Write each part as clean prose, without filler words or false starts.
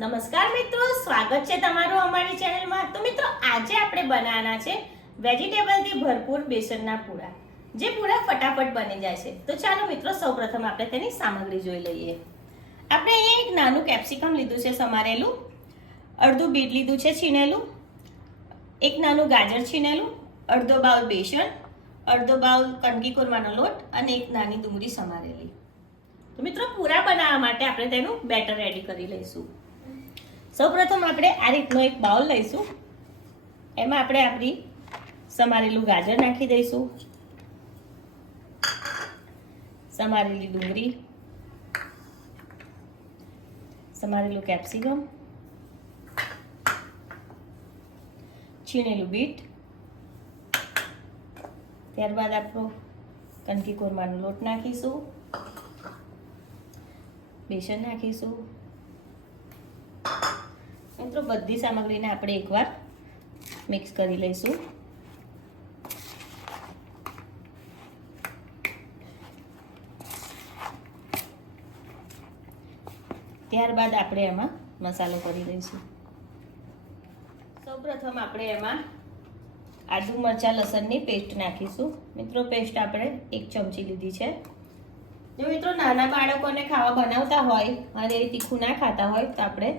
નમસ્કાર મિત્રો, સ્વાગત છે તમારું અમારી ચેનલમાં। તો મિત્રો આજે આપણે બનાવવાના છે વેજીટેબલથી ભરપૂર બેસનના પૂરા, જે પૂરા ફટાફટ બની જાય છે। તો ચાલો મિત્રો સૌપ્રથમ આપણે તેની સામગ્રી જોઈ લઈએ। આપણે અહીંયા એક નાનું કેપ્સિકમ લીધું છે સમારેલું, અડધું બીટ લીધું છે છીણેલું, એક નાનું ગાજર છીણેલું, અડધો બાઉલ બેસન, અડધો બાઉલ કણકી કોરમાનો લોટ અને એક નાની ડુંગળી સમારેલી। તો મિત્રો પૂરા બનાવવા માટે આપણે તેનું બેટર રેડી કરી લઈશું। સૌપ્રથમ આપણે આ રીતનો એક બાઉલ લઈશું, એમાં આપણે આપણી સમારેલું ગાજર નાખી દઈશું, સમારેલી ડુંગળી, સમારેલું કેપ્સિકમ, છીણેલું બીટ, ત્યારબાદ આપણો કણકી કોરમાનો લોટ નાખીશું, બેસન નાખીશું। મિત્રો બધી સામગ્રીને આપણે એકવાર મિક્સ કરી લઈશું। ત્યારબાદ આપણે એમાં મસાલો કરી લઈશું। સૌપ્રથમ આપણે એમાં આદુ મરચાં લસણની પેસ્ટ નાખીશું। મિત્રો પેસ્ટ આપણે 1 ચમચી લીધી છે। જો મિત્રો નાના બાળકોને ખાવા બનાવતા હોય અને એ તીખું ના ખાતા હોય તો આપણે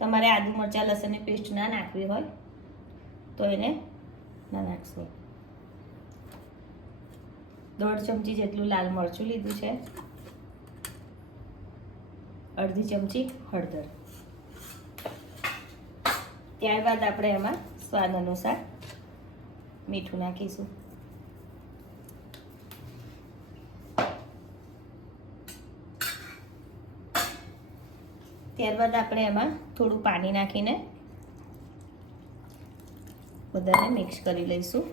તમારે આદુ મરચાં લસણની પેસ્ટ ના નાખવી હોય તો એને ના નાખશો। 1/2 ચમચી જેટલું લાલ મરચું લીધું છે, અડધી ચમચી હળદર, ત્યારબાદ આપણે એમાં સ્વાદ અનુસાર મીઠું નાખીશું। ત્યારબાદ આપણે એમાં થોડું પાણી નાખીને બધાને મિક્સ કરી લઈશું।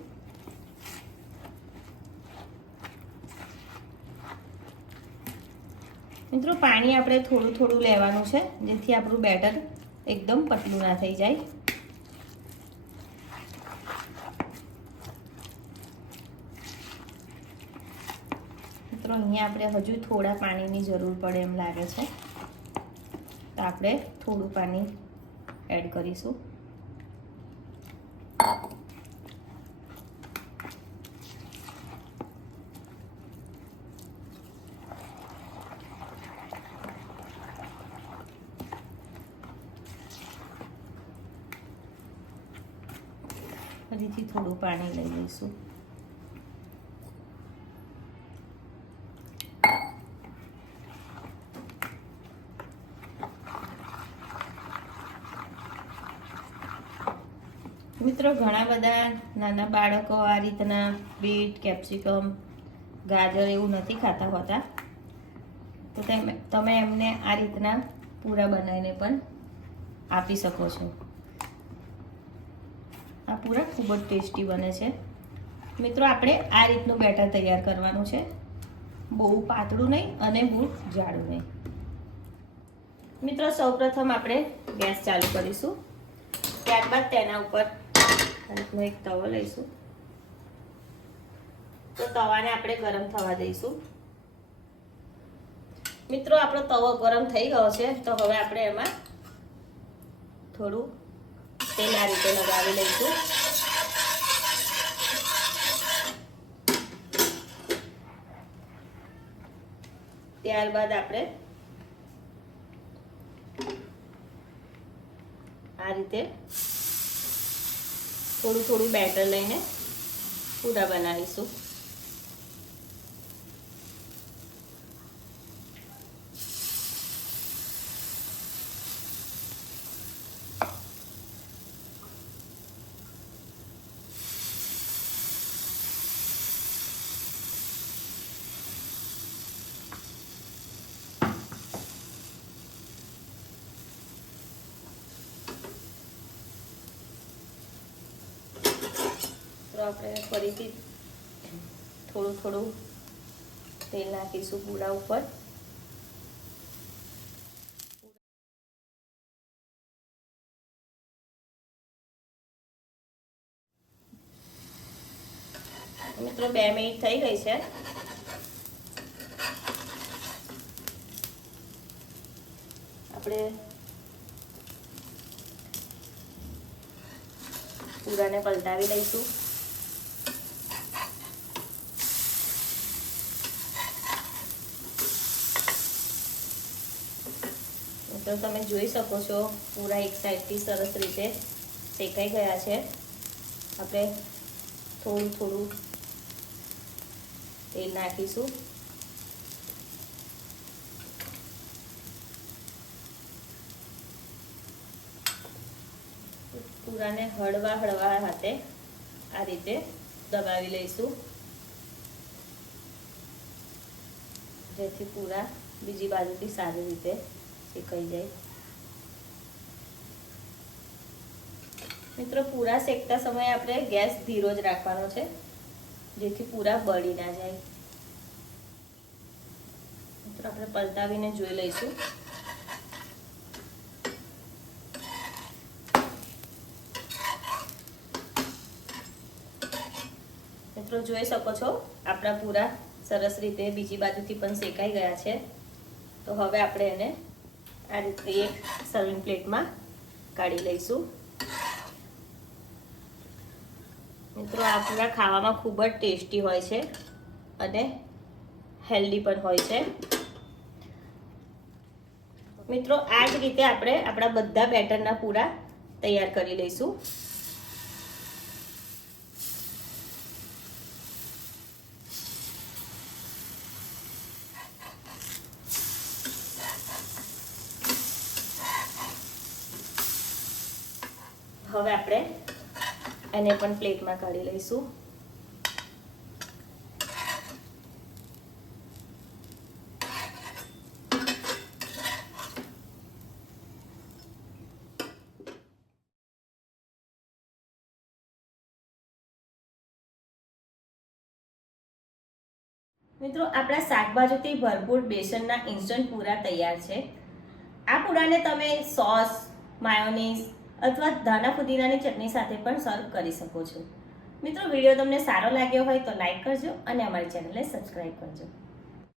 મિત્રો પાણી આપણે થોડું થોડું લેવાનું છે, જેથી આપણું બેટર એકદમ પતલું ના થઈ જાય। મિત્રો અહીંયા આપણે હજુ થોડા પાણીની જરૂર પડે એમ લાગે છે, તો આપણે થોડું પાણી એડ કરીશું। ફરીથી થોડું પાણી લઈ લઈશું। મિત્રો ઘણા બધા નાના બાળકો આ રીતના બીટ, કેપ્સિકમ, ગાજર એવું નથી ખાતા હોતા, તો તમે એમને આ રીતના પૂરા બનાવીને પણ આપી શકો છો। આ પૂરા ખૂબ જ ટેસ્ટી બને છે। મિત્રો આપણે આ રીતનું બેટર તૈયાર કરવાનું છે, બહુ પાતળું નહીં અને બહુ જાડું નહીં। મિત્રો સૌપ્રથમ આપણે ગેસ ચાલુ કરીશું, ત્યારબાદ તેના ઉપર એક તવો લઈશું। તો તવાને આપણે ગરમ થવા દઈશું। મિત્રો આપણો તવો ગરમ થઈ ગયો છે, તો હવે આપણે એમાં થોડું તેલ આ રીતે લગાવી લઈશું। ત્યારબાદ આપણે આ રીતે થોડું થોડું બેટર લઈને પૂરા બનાવીશું। તો આપણે ફરીથી થોડું થોડું તેલ નાખીશું પૂરા ઉપર। મિત્રો 2 મિનિટ થઈ ગઈ છે, આપણે પૂરાને પલટાવી લઈશું. તો તમે જોઈ શકો છો પૂરા એક સાઈડથી સરસ રીતે શેકાઈ ગયા છે. આપણે થોડું થોડું તેલ નાખીશું. પૂરાને હળવા હળવા હાથે આ રીતે દબાવી લઈશું, જેથી પૂરા બીજી બાજુથી સારી રીતે શેકાઈ જાય. મિત્રો પૂરા શેકતા સમયે આપણે ગેસ ધીરો જ રાખવાનો છે, જેથી પૂરા બળી ના જાય. મિત્રો આપણે પલટાવીને જોઈ લઈશું. મિત્રો જોઈ શકો છો આપણા પૂરા સરસ રીતે બીજી બાજુથી પણ શેકાઈ ગયા છે. તો હવે આપણે એને આ રીતે એક સર્વિંગ પ્લેટમાં કાઢી લઈશું. મિત્રો આ પૂરા ખાવામાં ખૂબ જ ટેસ્ટી હોય છે અને હેલ્ધી પણ હોય છે. મિત્રો આ જ રીતે આપણે આપણા બધા બેટરના પૂરા તૈયાર કરી લઈશું. હવે આપણે એને પણ પ્લેટમાં કાઢી લઈશું. મિત્રો આપણા શાકભાજીથી ભરપૂર બેસનના ઇન્સ્ટન્ટ પૂરા તૈયાર છે. આ પૂરાને તમે સોસ, માયોનીઝ અથવા ધાણા ફુદીનાની ચટણી સાથે પણ સર્વ કરી શકો છો. મિત્રો વિડીયો તમને સારો લાગ્યો હોય તો લાઈક કરજો અને અમારી ચેનલને સબસ્ક્રાઈબ કરજો.